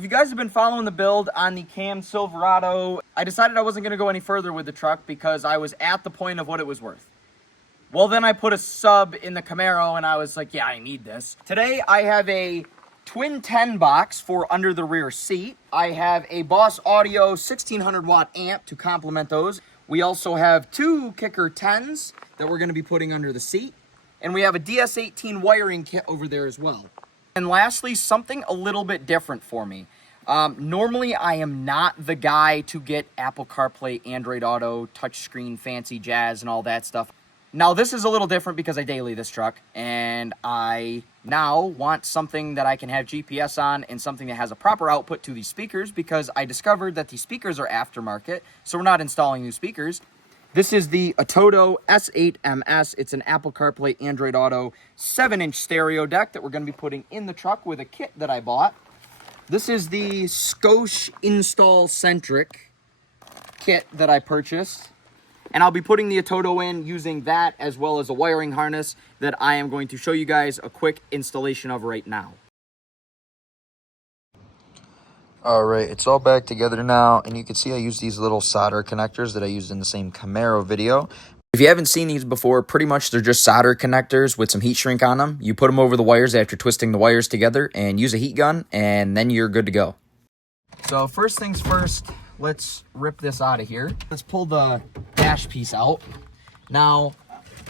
If you guys have been following the build on the CAMMED Silverado, I decided I wasn't going to go any further with the truck because I was at the point of what it was worth. Well, then I put a sub in the Camaro and I was like, yeah, I need this. Today I have a twin 10 box for under the rear seat. I have a Boss Audio 1600 watt amp to complement those. We also have two Kicker 10s that we're going to be putting under the seat. And we have a DS18 wiring kit over there as well. And lastly, something a little bit different for me. Normally, I am not the guy to get Apple CarPlay, Android Auto, touchscreen, fancy jazz, and all that stuff. Now, this is a little different because I daily this truck, and I now want something that I can have GPS on and something that has a proper output to these speakers because I discovered that these speakers are aftermarket, so we're not installing new speakers. This is the Atoto S8MS. It's an Apple CarPlay, Android Auto 7-inch stereo deck that we're going to be putting in the truck with a kit that I bought. This is the Scosche Install Centric kit that I purchased. And I'll be putting the Atoto in using that as well as a wiring harness that I am going to show you guys a quick installation of right now. Alright, it's all back together now, and you can see I use these little solder connectors that I used in the same Camaro video. If you haven't seen these before, pretty much they're just solder connectors with some heat shrink on them. You put them over the wires after twisting the wires together and use a heat gun, and then you're good to go. So first things first, let's rip this out of here. Let's pull the dash piece out. Now,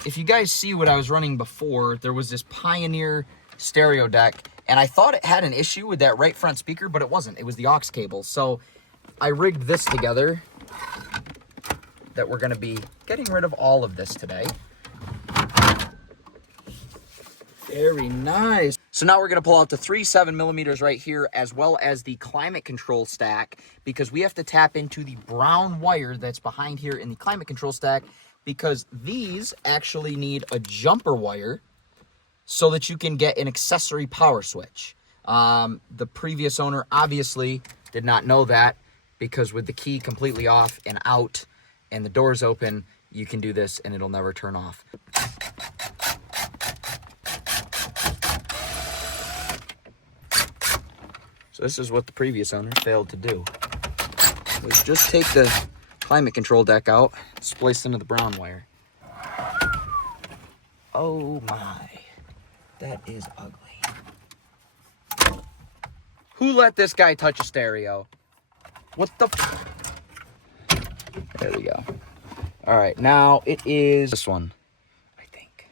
if you guys see what I was running before, there was this Pioneer stereo deck, and I thought it had an issue with that right front speaker, but it wasn't. It was the aux cable. So I rigged this together that we're going to be getting rid of all of this today. Very nice. So now we're going to pull out the 3 7mm right here, as well as the climate control stack, because we have to tap into the brown wire that's behind here in the climate control stack, because these actually need a jumper wire so that you can get an accessory power switch. The previous owner obviously did not know that, because with the key completely off and out and the doors open, you can do this and it'll never turn off. So this is what the previous owner failed to do. Was just take the climate control deck out, spliced into the brown wire. Oh my. That is ugly. Who let this guy touch a stereo? What the f... There we go. Alright, now it is this one, I think.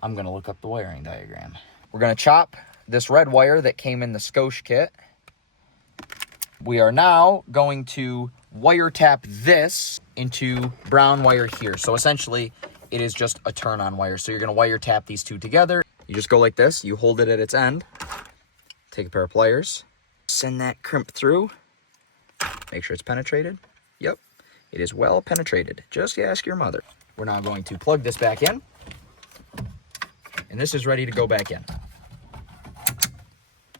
I'm going to look up the wiring diagram. We're going to chop this red wire that came in the Scosche kit. We are now going to wire tap this into brown wire here. So essentially, it is just a turn-on wire. So you're going to wire tap these two together. You just go like this, you hold it at its end, take a pair of pliers, send that crimp through, make sure it's penetrated. Yep, it is well penetrated. Just ask your mother. We're now going to plug this back in, and this is ready to go back in.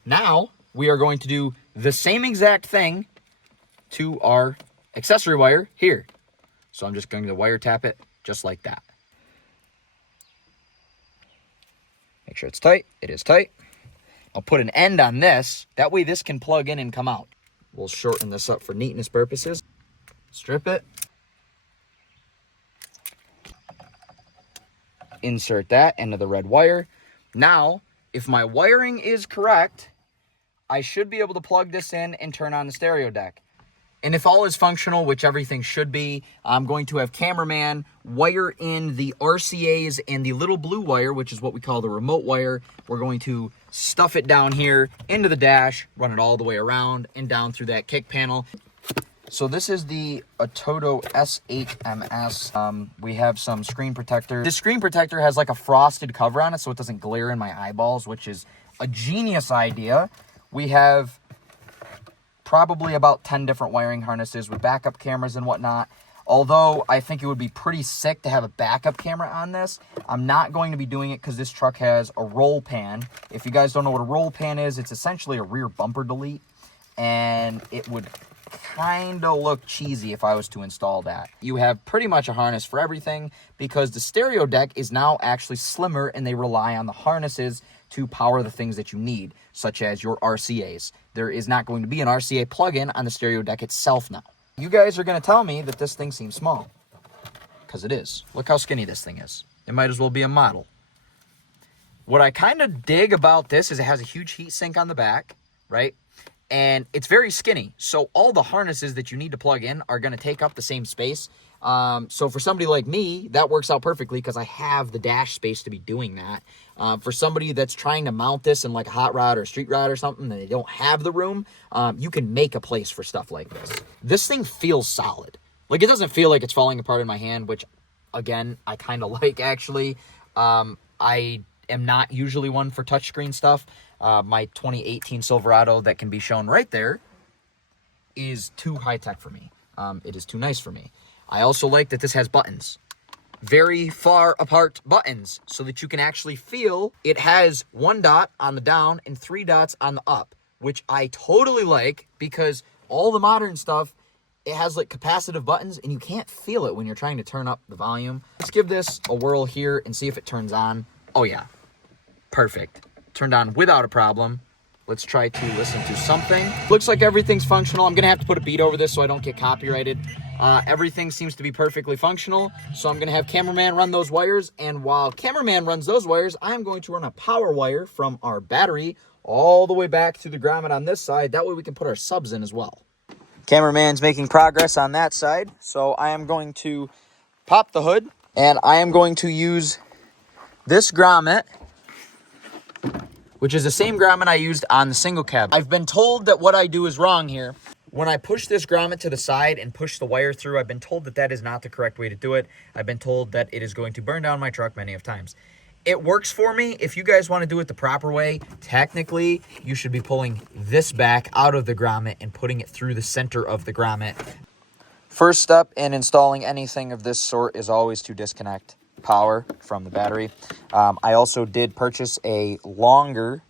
Now, we are going to do the same exact thing to our accessory wire here. So I'm just going to wire tap it just like that. Make sure it's tight. It is tight. I'll put an end on this. That way this can plug in and come out. We'll shorten this up for neatness purposes. Strip it. Insert that into the red wire. Now, if my wiring is correct, I should be able to plug this in and turn on the stereo deck. And if all is functional, which everything should be, I'm going to have cameraman wire in the RCAs and the little blue wire, which is what we call the remote wire. We're going to stuff it down here into the dash, run it all the way around and down through that kick panel. So this is the Atoto S8MS. We have some screen protector. This screen protector has like a frosted cover on it so it doesn't glare in my eyeballs, which is a genius idea. We have probably about 10 different wiring harnesses with backup cameras and whatnot. Although I think it would be pretty sick to have a backup camera on this, I'm not going to be doing it because this truck has a roll pan. If you guys don't know what a roll pan is, it's essentially a rear bumper delete, and it would kind of look cheesy if I was to install that. You have pretty much a harness for everything because the stereo deck is now actually slimmer and they rely on the harnesses to power the things that you need, such as your RCAs. There is not going to be an RCA plug-in on the stereo deck itself now. You guys are going to tell me that this thing seems small, because it is. Look how skinny this thing is. It might as well be a model. What I kind of dig about this is it has a huge heat sink on the back, right? And it's very skinny. So all the harnesses that you need to plug in are going to take up the same space. So for somebody like me, that works out perfectly because I have the dash space to be doing that. For somebody that's trying to mount this in like a hot rod or a street rod or something, and they don't have the room, you can make a place for stuff like this. This thing feels solid. Like, it doesn't feel like it's falling apart in my hand, which, again, I kind of like, actually. I am not usually one for touchscreen stuff. My 2018 Silverado that can be shown right there is too high-tech for me. It is too nice for me. I also like that this has buttons. Very far apart buttons so that you can actually feel it has 1 dot on the down and 3 dots on the up, which I totally like because all the modern stuff, it has like capacitive buttons and you can't feel it when you're trying to turn up the volume. Let's give this a whirl here and see if it turns on. Oh yeah, perfect. Turned on without a problem. Let's try to listen to something. Looks like everything's functional. I'm gonna have to put a beat over this so I don't get copyrighted. Everything seems to be perfectly functional. So I'm gonna have cameraman run those wires. And while cameraman runs those wires, I'm going to run a power wire from our battery all the way back to the grommet on this side. That way we can put our subs in as well. Cameraman's making progress on that side. So I am going to pop the hood and I am going to use this grommet, which is the same grommet I used on the single cab. I've been told that what I do is wrong here. When I push this grommet to the side and push the wire through, I've been told that that is not the correct way to do it. I've been told that it is going to burn down my truck many of times. It works for me. If you guys want to do it the proper way, technically, you should be pulling this back out of the grommet and putting it through the center of the grommet. First step in installing anything of this sort is always to disconnect power from the battery. I also did purchase a longer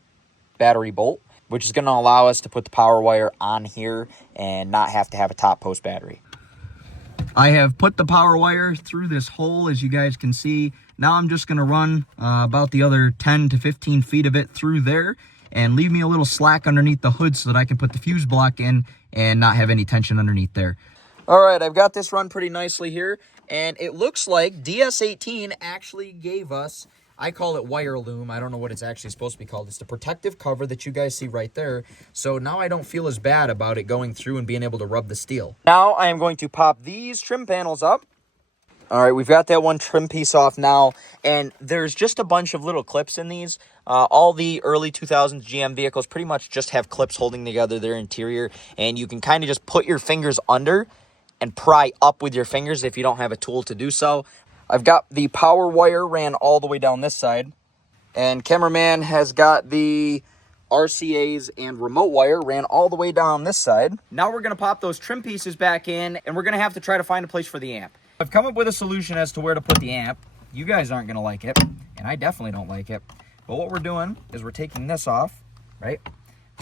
battery bolt, which is going to allow us to put the power wire on here and not have to have a top post battery. I have put the power wire through this hole, as you guys can see. Now I'm just going to run about the other 10 to 15 feet of it through there and leave me a little slack underneath the hood so that I can put the fuse block in and not have any tension underneath there. All right, I've got this run pretty nicely here, and it looks like DS18 actually gave us, I call it wire loom. I don't know what it's actually supposed to be called. It's the protective cover that you guys see right there. So now I don't feel as bad about it going through and being able to rub the steel. Now I am going to pop these trim panels up. All right, we've got that one trim piece off now, and there's just a bunch of little clips in these. All the early 2000s GM vehicles pretty much just have clips holding together their interior, and you can kind of just put your fingers under and pry up with your fingers if you don't have a tool to do so. I've got the power wire ran all the way down this side, and cameraman has got the RCAs and remote wire ran all the way down this side. Now we're going to pop those trim pieces back in, and we're going to have to try to find a place for the amp. I've come up with a solution as to where to put the amp. You guys aren't going to like it, and I definitely don't like it. But what we're doing is we're taking this off, right?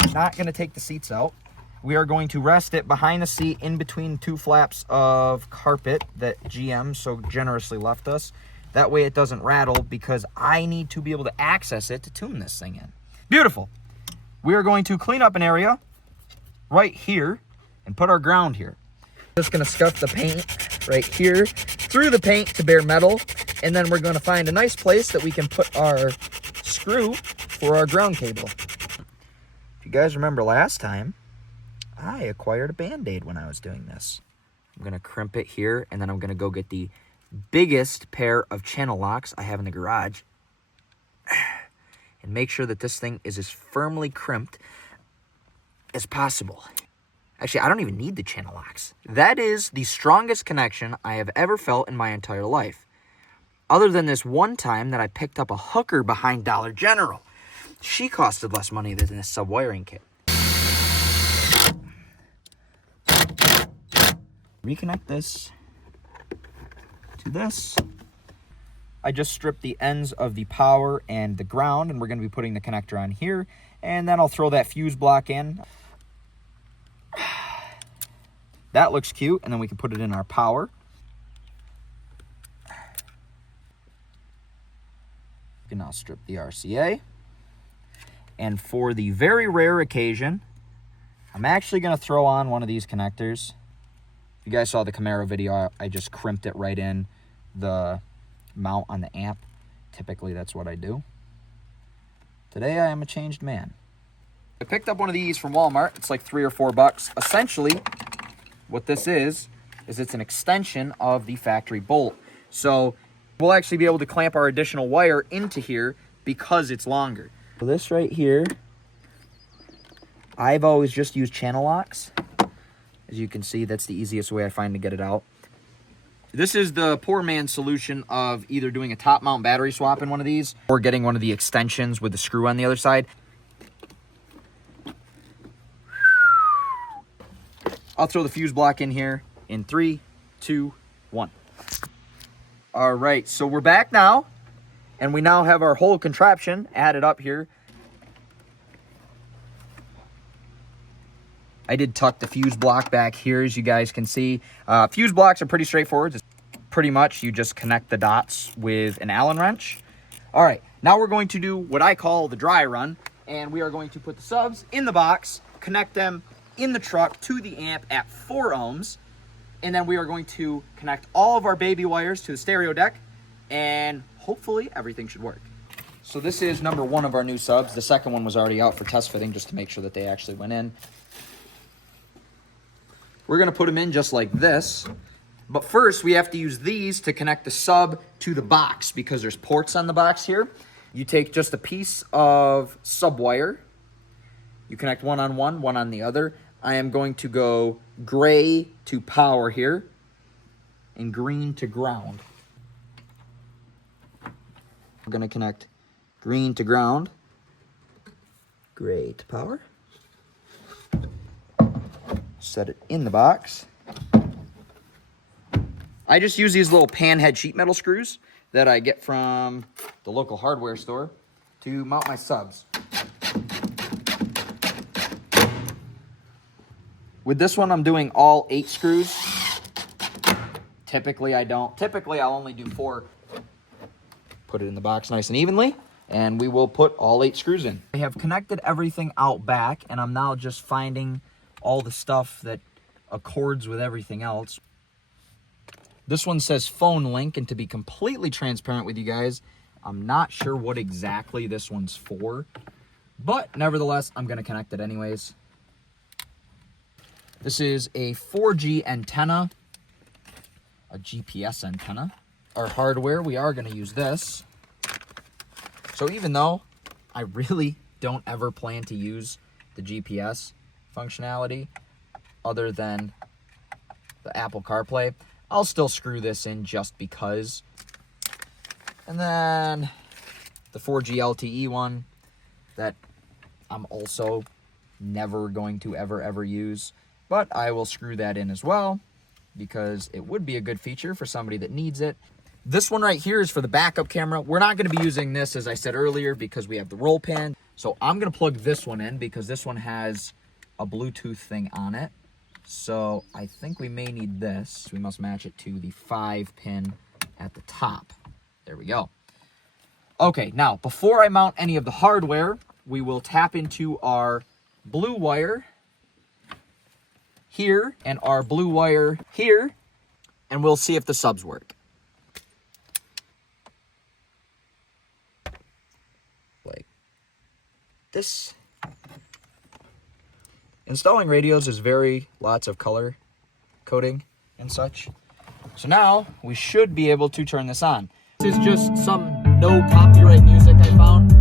We're not going to take the seats out. We are going to rest it behind the seat in between 2 flaps of carpet that GM so generously left us. That way it doesn't rattle because I need to be able to access it to tune this thing in. Beautiful. We are going to clean up an area right here and put our ground here. Just going to scuff the paint right here through the paint to bare metal, and then we're going to find a nice place that we can put our screw for our ground cable. If you guys remember last time, I acquired a Band-Aid when I was doing this. I'm going to crimp it here, and then I'm going to go get the biggest pair of channel locks I have in the garage and make sure that this thing is as firmly crimped as possible. Actually, I don't even need the channel locks. That is the strongest connection I have ever felt in my entire life. Other than this one time that I picked up a hooker behind Dollar General. She costed less money than this sub-wiring kit. Reconnect this to this. I just stripped the ends of the power and the ground, and we're going to be putting the connector on here, and then I'll throw that fuse block in. That looks cute, and then we can put it in our power. We can now strip the RCA. And for the very rare occasion, I'm actually going to throw on one of these connectors. If you guys saw the Camaro video, I just crimped it right in the mount on the amp. Typically, that's what I do. Today, I am a changed man. I picked up one of these from Walmart. It's like $3 or $4. Essentially, what this is it's an extension of the factory bolt. So we'll actually be able to clamp our additional wire into here because it's longer. So this right here, I've always just used channel locks. As you can see, that's the easiest way I find to get it out. This is the poor man's solution of either doing a top mount battery swap in one of these or getting one of the extensions with the screw on the other side. I'll throw the fuse block in here in 3, 2, 1. All right, so we're back now, and we now have our whole contraption added up here. I did tuck the fuse block back here, as you guys can see. Fuse blocks are pretty straightforward. It's pretty much you just connect the dots with an Allen wrench. All right, now we're going to do what I call the dry run, and we are going to put the subs in the box, connect them in the truck to the amp at 4 ohms, and then we are going to connect all of our baby wires to the stereo deck, and hopefully everything should work. So this is number 1 of our new subs. The second one was already out for test fitting just to make sure that they actually went in. We're going to put them in just like this. But first, we have to use these to connect the sub to the box because there's ports on the box here. You take just a piece of sub wire. You connect one on one, one on the other. I am going to go gray to power here and green to ground. We're going to connect green to ground, gray to power. Set it in the box. I just use these little panhead sheet metal screws that I get from the local hardware store to mount my subs. With this one, I'm doing all 8 screws. Typically, I don't. Typically, I'll only do 4. Put it in the box nice and evenly, and we will put all 8 screws in. I have connected everything out back, and I'm now just finding all the stuff that accords with everything else. This one says phone link, and to be completely transparent with you guys, I'm not sure what exactly this one's for, but nevertheless, I'm going to connect it anyways. This is a 4G antenna, a GPS antenna. Our hardware, we are going to use this. So even though I really don't ever plan to use the GPS functionality other than the Apple CarPlay, I'll still screw this in just because. And then the 4G LTE one that I'm also never going to ever use, but I will screw that in as well because it would be a good feature for somebody that needs it. This one right here is for the backup camera. We're not going to be using this, as I said earlier, because we have the roll pan. So I'm going to plug this one in because this one has a Bluetooth thing on it. So I think we may need this. We must match it to the 5-pin at the top. There we go. Okay, now before I mount any of the hardware, we will tap into our blue wire here and our blue wire here, and we'll see if the subs work. Like this. Installing radios is lots of color coding and such. So now we should be able to turn this on. This is just some no copyright music I found.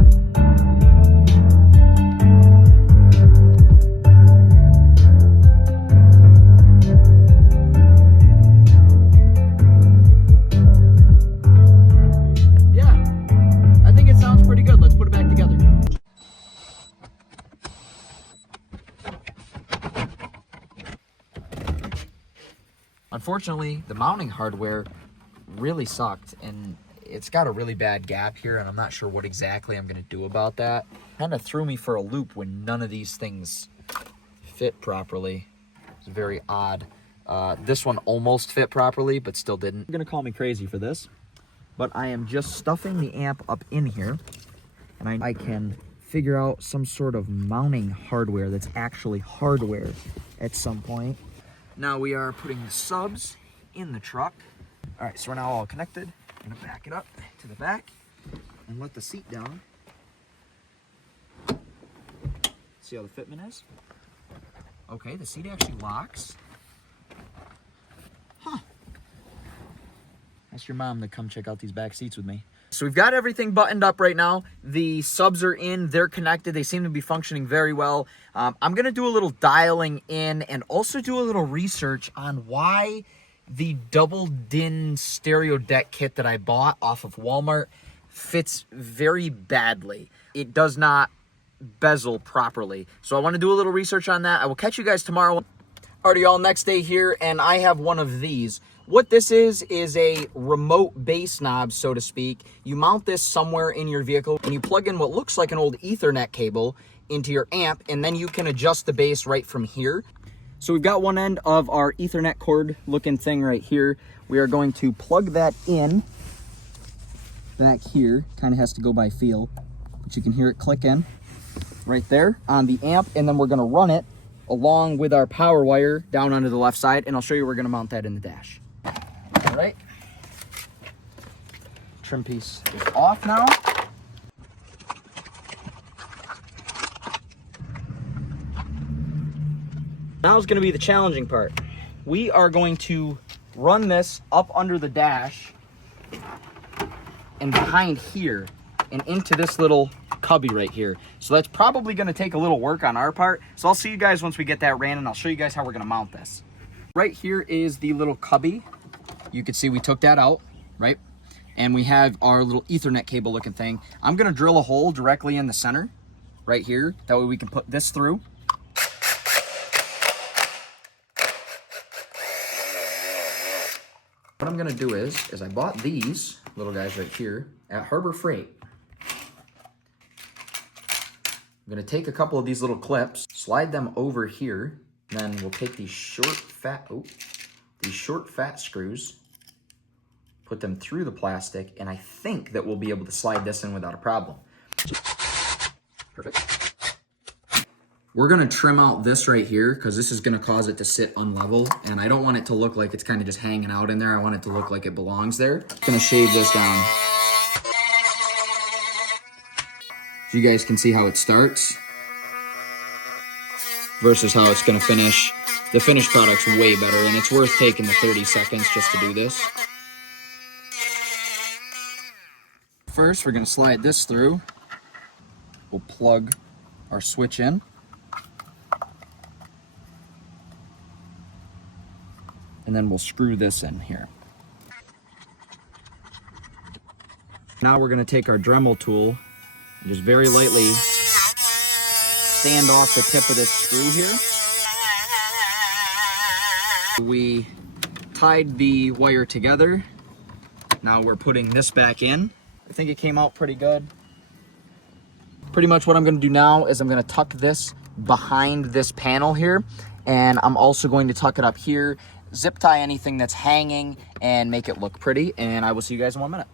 Yeah, I think it sounds pretty good. Let's put it back together. Unfortunately, the mounting hardware really sucked, and it's got a really bad gap here, and I'm not sure what exactly I'm going to do about that. Kind of threw me for a loop when none of these things fit properly. It's very odd. This one almost fit properly, but still didn't. You're going to call me crazy for this, but I am just stuffing the amp up in here, and I can figure out some sort of mounting hardware that's actually hardware at some point. Now we are putting the subs in the truck. All right, so we're now all connected. I'm gonna back it up to the back and let the seat down. See how the fitment is? Okay, the seat actually locks. Huh. Ask your mom to come check out these back seats with me. So we've got everything buttoned up right now. The subs are in, they're connected. They seem to be functioning very well. I'm gonna do a little dialing in and also do a little research on why the double din stereo deck kit that I bought off of Walmart fits very badly. It does not bezel properly. So I want to do a little research on that. I will catch you guys tomorrow. Alrighty, y'all, next day here, and I have one of these. What this is a remote bass knob, so to speak. You mount this somewhere in your vehicle, and you plug in what looks like an old Ethernet cable into your amp, and then you can adjust the bass right from here. So we've got one end of our Ethernet cord looking thing right here. We are going to plug that in back here. Kind of has to go by feel, but you can hear it click in right there on the amp, and then we're going to run it along with our power wire down onto the left side, and I'll show you where we're going to mount that in the dash. All right. Trim piece is off now. Now is going to be the challenging part. We are going to run this up under the dash and behind here and into this little cubby right here. So that's probably going to take a little work on our part. So I'll see you guys once we get that ran, and I'll show you guys how we're going to mount this. Right here is the little cubby. You can see we took that out, right? And we have our little Ethernet cable looking thing. I'm going to drill a hole directly in the center right here. That way we can put this through. What I'm going to do is I bought these little guys right here at Harbor Freight. I'm going to take a couple of these little clips, slide them over here, then we'll take these short fat screws, put them through the plastic, and I think that we'll be able to slide this in without a problem. Perfect. We're going to trim out this right here because this is going to cause it to sit unlevel, and I don't want it to look like it's kind of just hanging out in there. I want it to look like it belongs there. I'm going to shave this down. So you guys can see how it starts versus how it's going to finish. The finished product's way better, and it's worth taking the 30 seconds just to do this. First, we're going to slide this through. We'll plug our switch in. And then we'll screw this in here. Now we're going to take our Dremel tool and just very lightly sand off the tip of this screw here. We tied the wire together. Now we're putting this back in. I think it came out pretty good. Pretty much what I'm going to do now is I'm going to tuck this behind this panel here, and I'm also going to tuck it up here, zip tie anything that's hanging, and make it look pretty, and I will see you guys in 1 minute.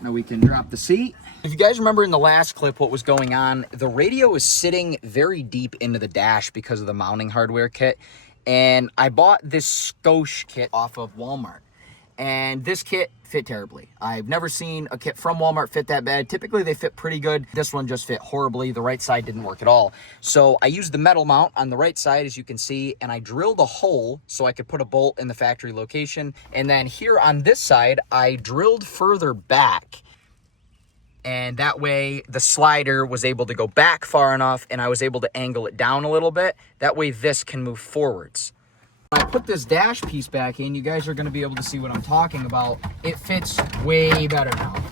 Now we can drop the seat. If you guys remember in the last clip what was going on, the radio is sitting very deep into the dash because of the mounting hardware kit, and I bought this Skosh kit off of Walmart. And this kit fit terribly. I've never seen a kit from Walmart fit that bad. Typically they fit pretty good. This one just fit horribly. The right side didn't work at all. So I used the metal mount on the right side, as you can see, and I drilled a hole so I could put a bolt in the factory location. And then here on this side, I drilled further back. And that way the slider was able to go back far enough, and I was able to angle it down a little bit. That way this can move forwards. When I put this dash piece back in, you guys are going to be able to see what I'm talking about. It fits way better now.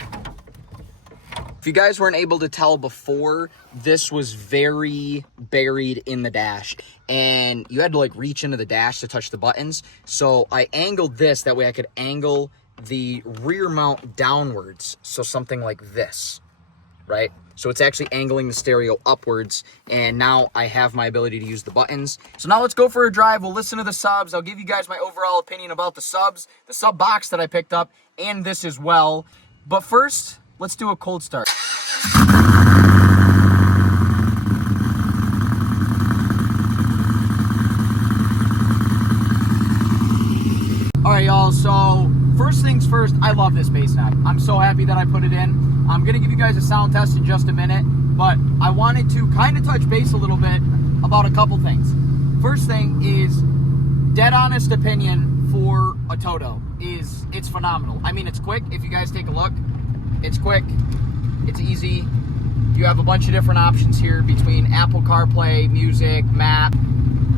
If you guys weren't able to tell before, this was very buried in the dash, and you had to like reach into the dash to touch the buttons. So I angled this, that way I could angle the rear mount downwards. So something like this, right? So it's actually angling the stereo upwards, and now I have my ability to use the buttons. So now let's go for a drive. We'll listen to the subs. I'll give you guys my overall opinion about the subs, the sub box that I picked up, and this as well. But first, let's do a cold start. y'all, so first things first, I love this bass knob. I'm so happy that I put it in. I'm gonna give you guys a sound test in just a minute, but I wanted to kind of touch base a little bit about a couple things. First thing is, dead honest opinion for atoto is it's phenomenal. I mean, it's quick. If you guys take a look, it's quick, it's easy. You have a bunch of different options here between Apple CarPlay, music, map.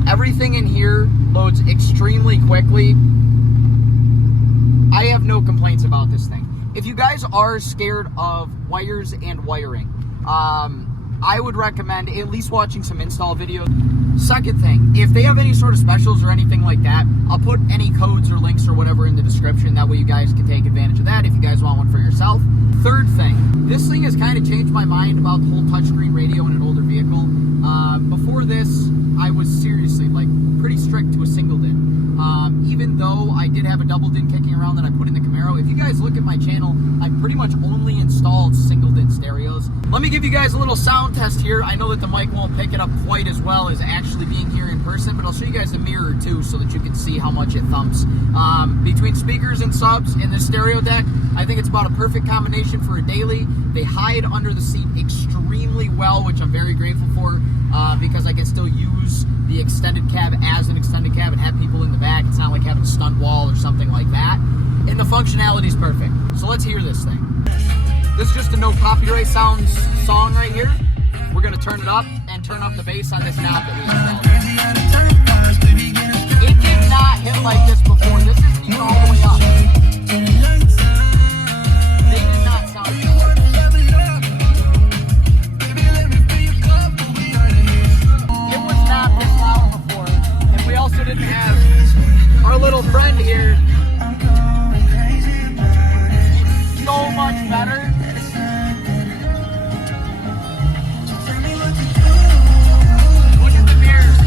Everything in here loads extremely quickly. I have no complaints about this thing. If you guys are scared of wires and wiring, I would recommend at least watching some install videos. Second thing, if they have any sort of specials or anything like that, I'll put any codes or links or whatever in the description. That way you guys can take advantage of that if you guys want one for yourself. Third thing, this thing has kind of changed my mind about the whole touchscreen radio in an older vehicle. Before this, I was seriously like pretty strict to a single DIN. Even though I did have a double DIN kicking around that I put in the Camaro, if you guys look at my channel, I pretty much only installed single DIN stereos. Let me give you guys a little sound test here. I know that the mic won't pick it up quite as well as actually being here in person, but I'll show you guys a mirror too so that you can see how much it thumps. Between speakers and subs in this stereo deck, I think it's about a perfect combination for a daily. They hide under the seat extremely well, which I'm very grateful for, because I can still use the extended cab as an extended cab and have people in the back. It's not like having a stunt wall or something like that. And the functionality is perfect. So let's hear this thing. This is just a no copyright sounds song right here. We're gonna turn it up and turn up the bass on this knob that we installed. It did not hit like this before. This isn't even all the way up. They did not sound good. It was not this loud before. And we also didn't have our little friend here. So much better. Look at the mirrors.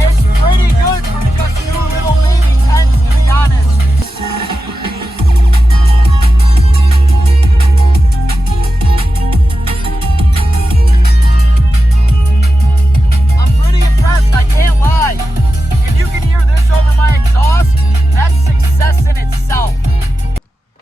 It's pretty good for just two little baby tents, to be honest. I'm pretty impressed, I can't lie. You can hear this over my exhaust. That's success in itself.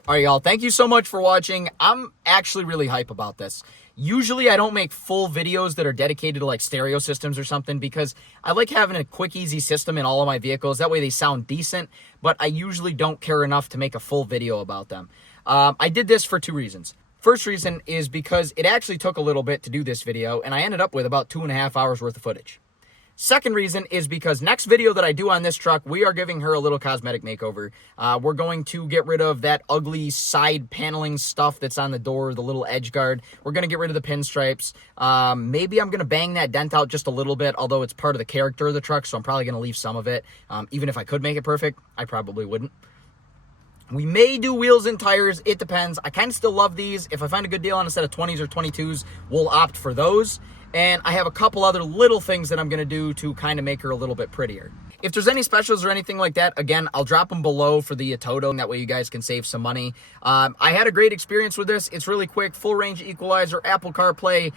All right, y'all, thank you so much for watching. I'm actually really hype about this. Usually I don't make full videos that are dedicated to like stereo systems or something because I like having a quick, easy system in all of my vehicles. That way they sound decent, but I usually don't care enough to make a full video about them. I did this for two reasons. First reason is because it actually took a little bit to do this video, and I ended up with about 2.5 hours worth of footage. Second reason is because next video that I do on this truck, we are giving her a little cosmetic makeover. We're going to get rid of that ugly side paneling stuff that's on the door, the little edge guard. We're going to get rid of the pinstripes. Maybe I'm going to bang that dent out just a little bit, although it's part of the character of the truck, so I'm probably going to leave some of it. Even if I could make it perfect, I probably wouldn't. We may do wheels and tires. It depends. I kind of still love these. If I find a good deal on a set of 20s or 22s, we'll opt for those. And I have a couple other little things that I'm going to do to kind of make her a little bit prettier. If there's any specials or anything like that, again, I'll drop them below for the atoto, and that way you guys can save some money. I had a great experience with this. It's really quick, full range equalizer, Apple CarPlay.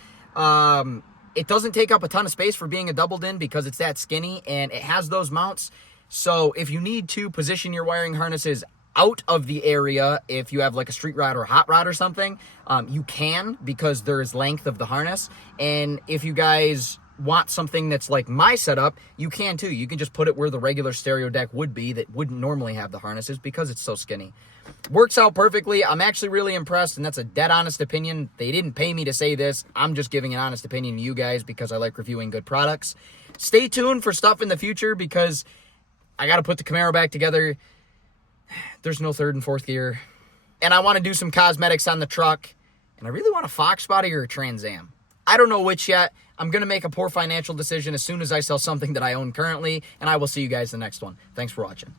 It doesn't take up a ton of space for being a double DIN because it's that skinny, and it has those mounts. So if you need to position your wiring harnesses out of the area, if you have like a street rod or a hot rod or something, you can, because there is length of the harness. And if you guys want something that's like my setup, you can too. You can just put it where the regular stereo deck would be that wouldn't normally have the harnesses because it's so skinny. Works out perfectly. I'm actually really impressed, and that's a dead honest opinion. They didn't pay me to say this. I'm just giving an honest opinion to you guys because I like reviewing good products. Stay tuned for stuff in the future because I got to put the Camaro back together. There's no third and fourth gear. And I want to do some cosmetics on the truck. And I really want a Fox body or a Trans Am. I don't know which yet. I'm going to make a poor financial decision as soon as I sell something that I own currently. And I will see you guys in the next one. Thanks for watching.